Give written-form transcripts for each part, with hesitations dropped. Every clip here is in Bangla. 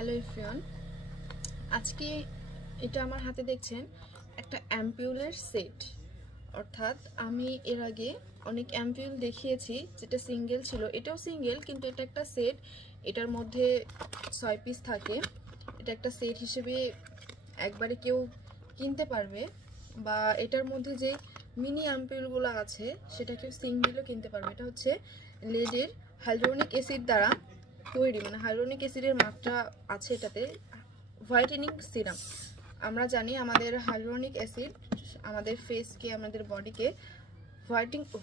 হ্যালো এভরিওয়ান, আজকে এটা আমার হাতে দেখছেন একটা অ্যাম্পিউলের সেট। অর্থাৎ আমি এর আগে অনেক অ্যাম্পিউল দেখিয়েছি যেটা সিঙ্গেল ছিল, এটাও সিঙ্গেল কিন্তু এটা একটা সেট। এটার মধ্যে 6 পিস থাকে। এটা একটা সেট হিসেবে একবারে কেউ কিনতে পারবে, বা এটার মধ্যে যে মিনি অ্যাম্পিউলগুলো আছে সেটা কেউ সিঙ্গেলও কিনতে পারবে। এটা হচ্ছে লেডের হাইলোরনিক অ্যাসিড দ্বারা তৈরি, মানে হাইলোরনিক অ্যাসিডের মাত্রা আছে এটাতে। হোয়াইটেনিং সিরাম, আমরা জানি আমাদের হাইলোরনিক অ্যাসিড আমাদের ফেসকে, আমাদের বডিকে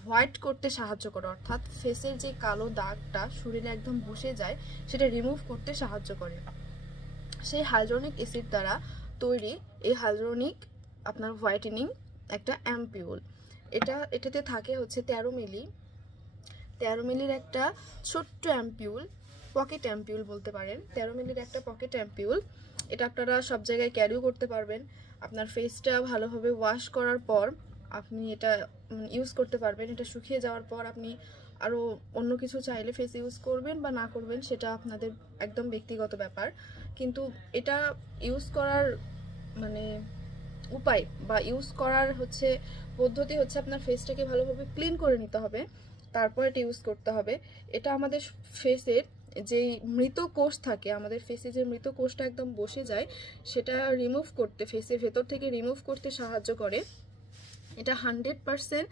হোয়াইট করতে সাহায্য করে, অর্থাৎ ফেসের যে কালো দাগটা শরীরে একদম বসে যায় সেটা রিমুভ করতে সাহায্য করে। সেই হাইলোরনিক অ্যাসিড দ্বারা তৈরি এই হাইলোরনিক আপনার হোয়াইটেনিং একটা অ্যাম্পিউল। এটাতে থাকে হচ্ছে 13 মিলির একটা ছোট্ট অ্যাম্পিউল, পকেট অ্যাম্পিউল বলতে পারেন। 13 মিলির একটা পকেট অ্যাম্পিউল। এটা আপনারা সব জায়গায় ক্যারিও করতে পারবেন। আপনার ফেসটা ভালোভাবে ওয়াশ করার পর আপনি এটা ইউজ করতে পারবেন। এটা শুকিয়ে যাওয়ার পর আপনি আরও অন্য কিছু চাইলে ফেস ইউজ করবেন বা না করবেন সেটা আপনাদের একদম ব্যক্তিগত ব্যাপার। কিন্তু এটা ইউজ করার মানে উপায় বা ইউজ করার হচ্ছে পদ্ধতি হচ্ছে আপনার ফেসটাকে ভালোভাবে ক্লিন করে নিতে হবে, তারপর এটা ইউজ করতে হবে। এটা আমাদের ফেসের যেই মৃত কোষ থাকে, আমাদের ফেসে যে মৃত কোষটা একদম বসে যায় সেটা রিমুভ করতে, ফেসের ভেতর থেকে রিমুভ করতে সাহায্য করে। এটা 100%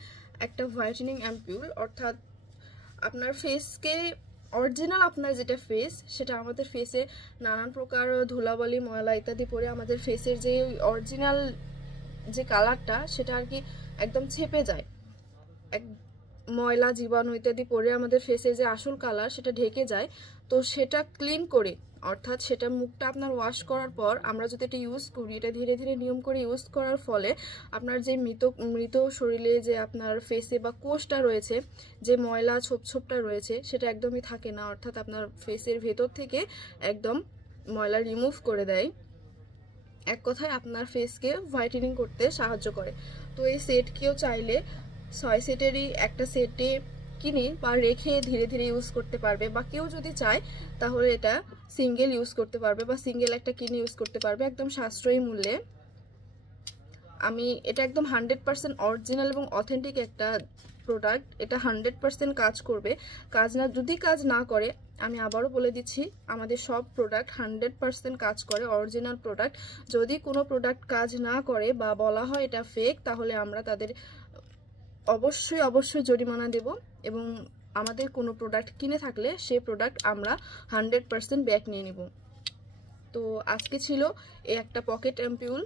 একটা হোয়াইটেনিং অ্যাম্পিউল, অর্থাৎ আপনার ফেসকে অরিজিনাল আপনার যেটা ফেস সেটা আমাদের ফেসে নানান প্রকার ধুলাবালি ময়লা ইত্যাদি পরে আমাদের ফেসের যে অরিজিনাল যে কালারটা সেটা আর কি একদম ছেপে যায়। ময়লা জীবাণু ইত্যাদি পরে আমাদের ফেসে যে আসল কালার সেটা ঢেকে যায়। তো সেটা ক্লিন করে, অর্থাৎ সেটা মুখটা আপনার ওয়াশ করার পর আমরা যদি এটা ইউজ করি, এটা ধীরে ধীরে নিয়ম করে ইউজ করার ফলে আপনার যে মৃত শরীরে যে আপনার ফেসে বা কোষটা রয়েছে, যে ময়লা ছোপটা রয়েছে সেটা একদমই থাকে না। অর্থাৎ আপনার ফেসের ভেতর থেকে একদম ময়লা রিমুভ করে দেয়। এক কথায় আপনার ফেসকে হোয়াইটেনিং করতে সাহায্য করে। তো এই সেট কেউ চাইলে 6 সেটেরই একটা সেটে কিনে বা রেখে ধীরে ধীরে ইউজ করতে পারবে, বা কেউ যদি চায় তাহলে এটা সিঙ্গেল ইউজ করতে পারবে বা সিঙ্গেল একটা কিনে ইউজ করতে পারবে একদম সাশ্রয়ী মূল্যে। এটা একদম 100% অরিজিনাল এবং অথেন্টিক একটা প্রোডাক্ট। এটা 100% কাজ করবে। যদি কাজ না করে, আমি আবারও বলে দিচ্ছি, আমাদের সব প্রোডাক্ট 100% কাজ করে, অরিজিনাল প্রোডাক্ট। যদি কোনো প্রোডাক্ট কাজ না করে বা বলা হয় এটা ফেক, তাহলে আমরা তাদের অবশ্যই জরিমানা দেব, এবং আমাদের কোনো প্রোডাক্ট কিনে থাকলে সেই প্রোডাক্ট আমরা 100% ব্যাক নিয়ে নিব। তো আজকে ছিল এই একটা পকেট অ্যাম্পিউল।